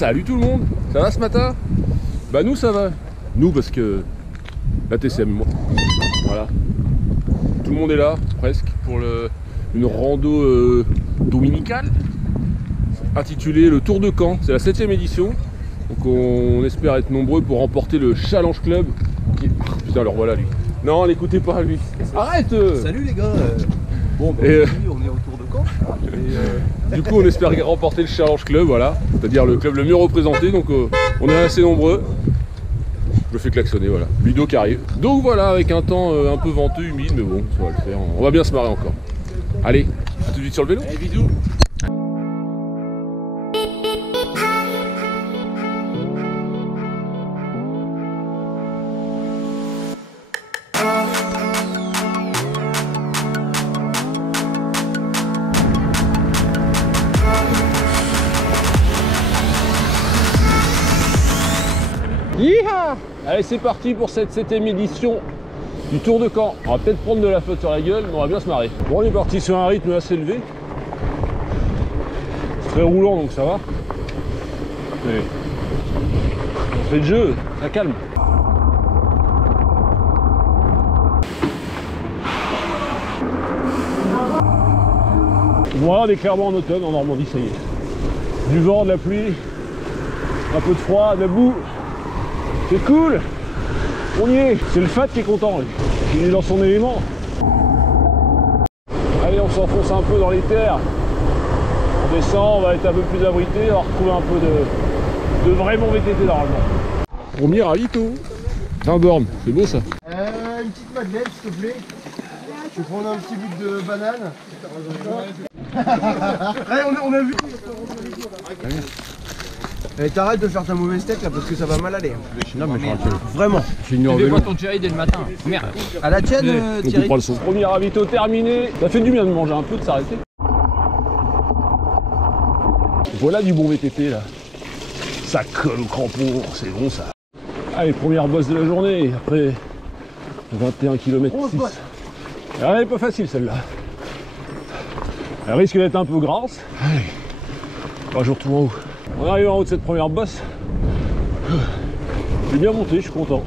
Salut tout le monde, ça va ce matin? Bah nous ça va. Nous parce que la TCM, moi. Voilà. Tout le monde est là, presque, pour une rando dominicale intitulée le Tour de Caen. C'est la 7e édition. Donc on espère être nombreux pour remporter le Challenge Club. Putain, alors voilà lui. Non, n'écoutez pas lui. Arrête. Salut les gars. Bon, bah, on est au Tour de Caen. Du coup, on espère remporter le Challenge Club, voilà. C'est-à-dire le club le mieux représenté. Donc on est assez nombreux. Je me fais klaxonner, voilà. Ludo qui arrive. Donc voilà, avec un temps un peu venteux, humide, mais bon, ça va le faire. On va bien se marrer encore. Allez, à tout de suite sur le vélo. Allez, bisous. Yeeha! Allez, c'est parti pour cette 7e édition du Tour de Caen. On va peut-être prendre de la flotte sur la gueule, mais on va bien se marrer. Bon, on est parti sur un rythme assez élevé. C'est très roulant, donc ça va. Mais on fait le jeu, ça calme. Voilà, on est clairement en automne en Normandie, ça y est. Du vent, de la pluie, un peu de froid, de la boue. C'est cool, on y est. C'est le fat qui est content, lui. Il est dans son élément. Allez, on s'enfonce un peu dans les terres. On descend, on va être un peu plus abrité, on va retrouver un peu de vrai bon VTT normalement. Premier ravito. Saint-Born, c'est beau ça. Une petite madeleine s'il te plaît. Je vais prendre un petit bout de banane. Allez, on a vu. T'arrêtes de faire ta mauvaise tête là parce que ça va mal aller. Non mais Vraiment. tu fais quoi ton Jerry dès le matin? Merde. À la tienne, Donc on prend le son. Premier ravito terminé. Ça fait du bien de manger un peu, de s'arrêter. Voilà du bon VTT là. Ça colle au crampon, c'est bon ça. Allez, première bosse de la journée. Après 21 km 6. Elle n'est pas facile celle-là. Elle risque d'être un peu grasse. Allez. Oh, je retourne en haut. On arrive en haut de cette première bosse. J'ai bien monté, je suis content.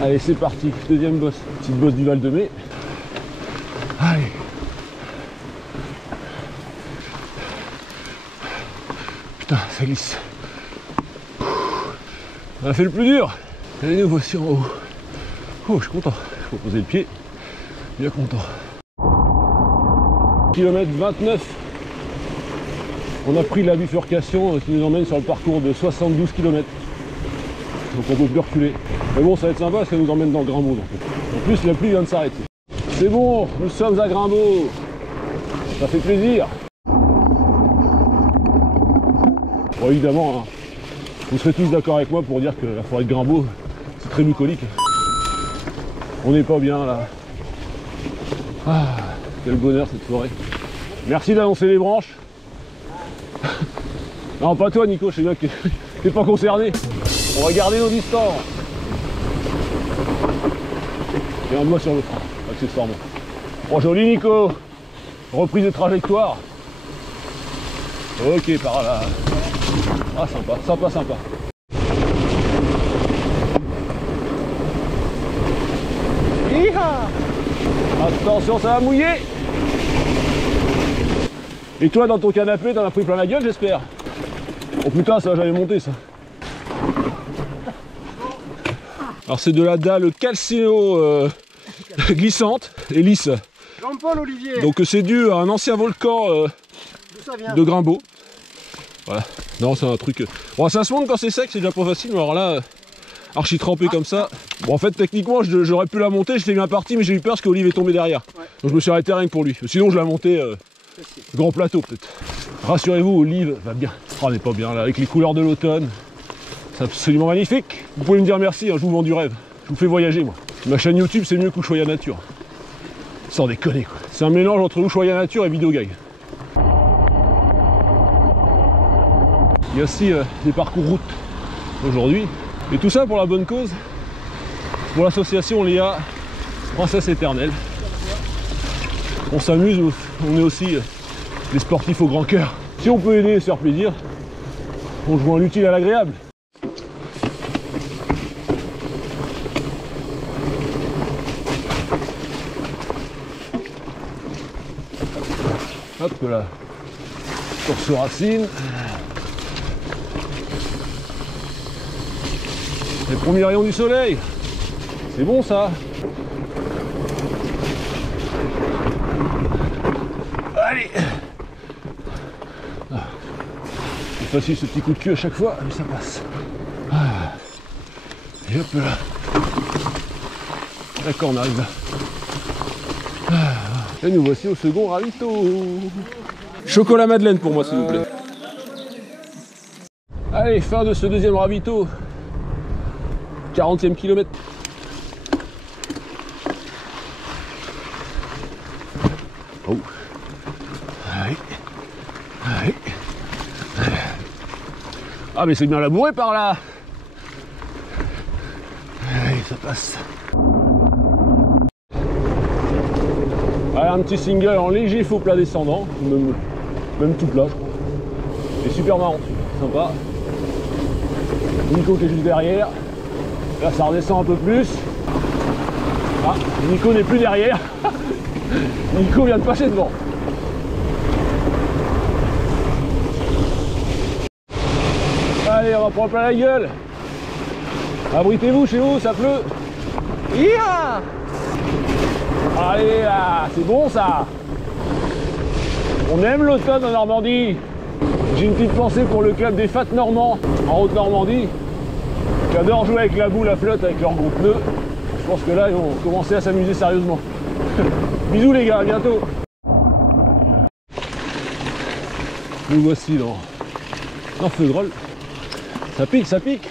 Allez, c'est parti. Deuxième bosse. Petite bosse du Val de Mai. Allez. Putain, ça glisse. On a fait le plus dur. Et nous voici en haut. Oh, je suis content. Je peux poser le pied. Bien content. Kilomètre 29. On a pris la bifurcation qui nous emmène sur le parcours de 72 km. Donc on peut plus reculer. Mais bon, ça va être sympa parce qu'elle nous emmène dans Grimbaud. En plus, la pluie vient de s'arrêter. C'est bon, nous sommes à Grimbaud. Ça fait plaisir. Bon, évidemment, hein, vous serez tous d'accord avec moi pour dire que la forêt de Grimbaud, c'est très bucolique. On n'est pas bien là. Ah, quel bonheur cette forêt. Merci d'annoncer les branches. Non, pas toi Nico, je sais bien que t'es pas concerné. On va garder nos distances. Et un doigt sur le frein, accessoirement. Oh joli Nico. Reprise de trajectoire. Ok, par là. Ah sympa, sympa, sympa. Hi-ha! Attention, ça va mouiller. Et toi, dans ton canapé, t'en as pris plein la gueule, j'espère. Oh putain, ça va jamais monter, ça. Alors c'est de la dalle calcino glissante et lisse. Jean-Paul Olivier. Donc c'est dû à un ancien volcan de Grimbaud. Voilà. Non, c'est un truc... Bon, ça se monte quand c'est sec, c'est déjà pas facile, mais alors là... archi trempé comme ça. Bon, en fait, techniquement, j'aurais pu la monter, j'ai fait ma partie, mais j'ai eu peur parce qu'Olive est tombé derrière. Ouais. Donc je me suis arrêté rien que pour lui. Sinon, je la montais grand plateau, peut-être. Rassurez-vous, Olive va bien. Oh, on n'est pas bien là, avec les couleurs de l'automne. C'est absolument magnifique. Vous pouvez me dire merci, hein, je vous vends du rêve. Je vous fais voyager, moi. Ma chaîne YouTube, c'est mieux qu'Ushuaïa Nature. Sans déconner, quoi. C'est un mélange entre Ushuaïa Nature et Vidéogag. Il y a aussi des parcours route aujourd'hui. Et tout ça pour la bonne cause, pour l'association Léa Princesse Éternelle. On s'amuse, on est aussi les sportifs au grand cœur. Si on peut aider et se faire plaisir, on joint l'utile à l'agréable. Hop là, torse racine. Les premiers rayons du soleil, c'est bon ça. Allez. C'est facile ce petit coup de cul à chaque fois, mais ça passe. Et hop là. D'accord, on arrive là. Et nous voici au second ravito. Chocolat madeleine pour moi s'il vous plaît. Allez, fin de ce deuxième ravito. 40e kilomètre. Oh. Allez. Allez. Ah mais c'est bien labouré par là. Allez, ça passe. Allez, un petit single en léger faux plat descendant, même tout plat je crois. C'est super marrant, sympa. Nico qui est juste derrière. Là ça redescend un peu plus. Ah, Nico n'est plus derrière. Nico vient de passer devant. Allez, on va prendre plein la gueule. Abritez-vous chez vous, ça pleut. Yeah. Allez là, c'est bon ça. On aime l'automne en Normandie. J'ai une petite pensée pour le club des Fat Normands en Haute-Normandie, qui adorent jouer avec la boule à flotte avec leur gros pneus. Je pense que là, ils vont commencer à s'amuser sérieusement. Bisous les gars, à bientôt. Nous voici dans Feugerolles. Ça pique, ça pique.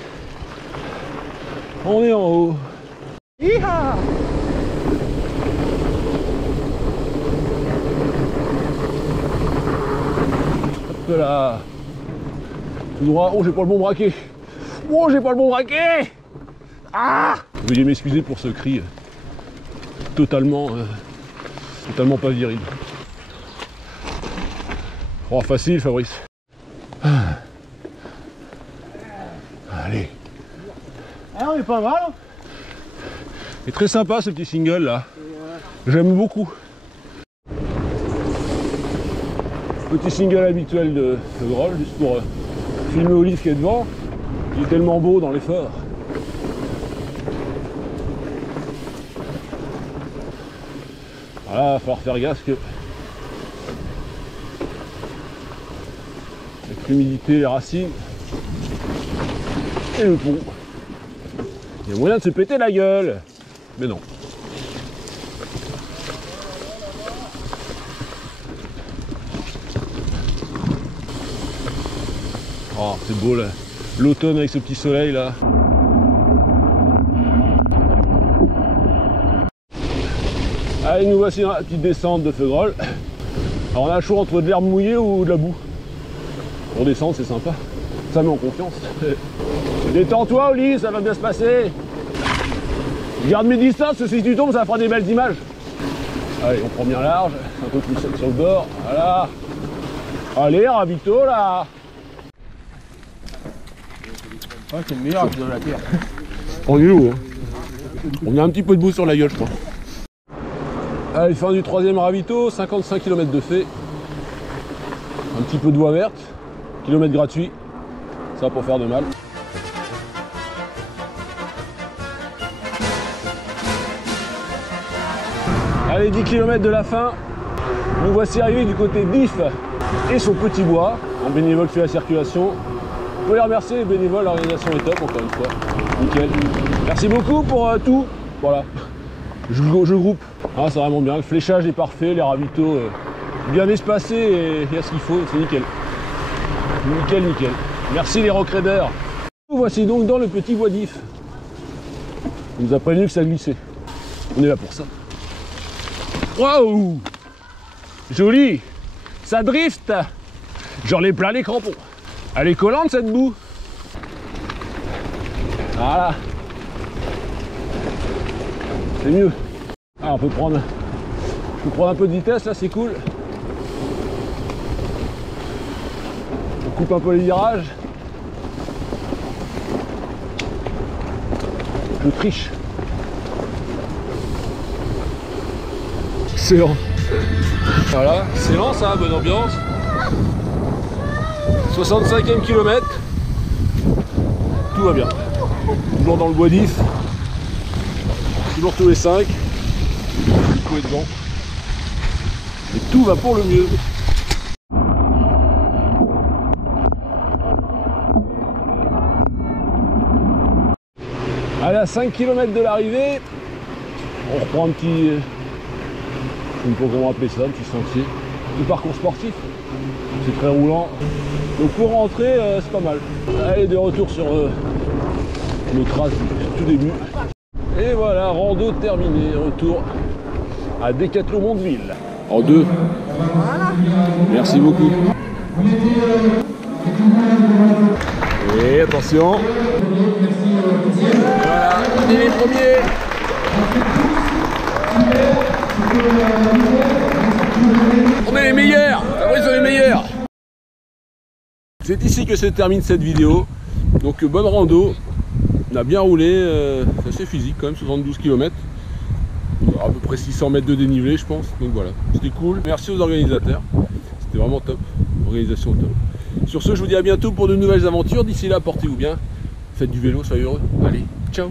On est en haut. Hi-ha! Hop là. Tout droit. Oh, j'ai pas le bon braquet. Oh, j'ai pas le bon braquet. Ah! Veuillez m'excuser pour ce cri totalement pas viril. Oh, facile, Fabrice. Allez. Ah, on est pas mal. C'est très sympa ce petit single là. J'aime beaucoup. Petit single habituel de Feugerolles, juste pour filmer Olive qui est devant. Il est tellement beau dans l'effort. Voilà, il va falloir faire gaffe que avec l'humidité, les racines et le pont. Il y a moyen de se péter la gueule. Mais non. Oh, c'est beau là. L'automne avec ce petit soleil là. Allez, nous voici dans la petite descente de Feugerolles. Alors on a le choix entre de l'herbe mouillée ou de la boue. Pour descendre, c'est sympa. Ça met en confiance. Détends-toi, Oli, ça va bien se passer. Je garde mes distances, parce que si tu tombes, ça fera des belles images. Allez, on prend bien large, un peu plus sec sur le bord. Voilà. Allez, ravito là. Ouais, c'est le meilleur de la terre. On est où hein? On a un petit peu de boue sur la gueule, je crois. Allez, fin du troisième ravito, 55 km de fait. Un petit peu de voie verte, kilomètre gratuit. Ça va pas faire de mal. Allez, 10 km de la fin. Nous voici arrivés du côté d'If et son petit bois. Un bénévole fait la circulation. Vous pouvez les remercier, les bénévoles, l'organisation est top encore une fois. Nickel. Merci beaucoup pour tout. Voilà. Je groupe. Ah, c'est vraiment bien. Le fléchage est parfait, les ravitaux bien espacés et il y a ce qu'il faut. C'est nickel. Nickel, nickel. Merci les rockriders. Nous voici donc dans le petit bois d'If. On nous a prévenu que ça glissait. On est là pour ça. Waouh! Joli! Ça drift! J'en ai plein les crampons. Elle est collante cette boue. Voilà. C'est mieux. Ah, on peut prendre. Je peux prendre un peu de vitesse là, c'est cool. coupe un peu les virages. Je triche. Excellent. Voilà, excellent ça, bonne ambiance. 65e kilomètre. Tout va bien. Toujours dans le bois d'if. Toujours tous les 5. Tout est devant. Et tout va pour le mieux. Allez, à 5 km de l'arrivée, on reprend un petit, je ne sais pas comment appeler ça, un petit sentier, du parcours sportif. C'est très roulant. Donc pour rentrer, c'est pas mal. Allez, de retour sur nos traces du tout début. Et voilà, rando terminée. Retour à Décathlon Mondeville. En 2. Voilà. Merci beaucoup. Et attention. Voilà, on est les premiers. On est les meilleurs. Fabrice, on est les meilleurs. C'est ici que se termine cette vidéo. Donc bonne rando. On a bien roulé. C'est assez physique quand même, 72 km. À peu près 600 mètres de dénivelé, je pense. Donc voilà, c'était cool. Merci aux organisateurs. C'était vraiment top. Organisation top. Sur ce, je vous dis à bientôt pour de nouvelles aventures. D'ici là, portez-vous bien. Faites du vélo, soyez heureux. Allez, ciao.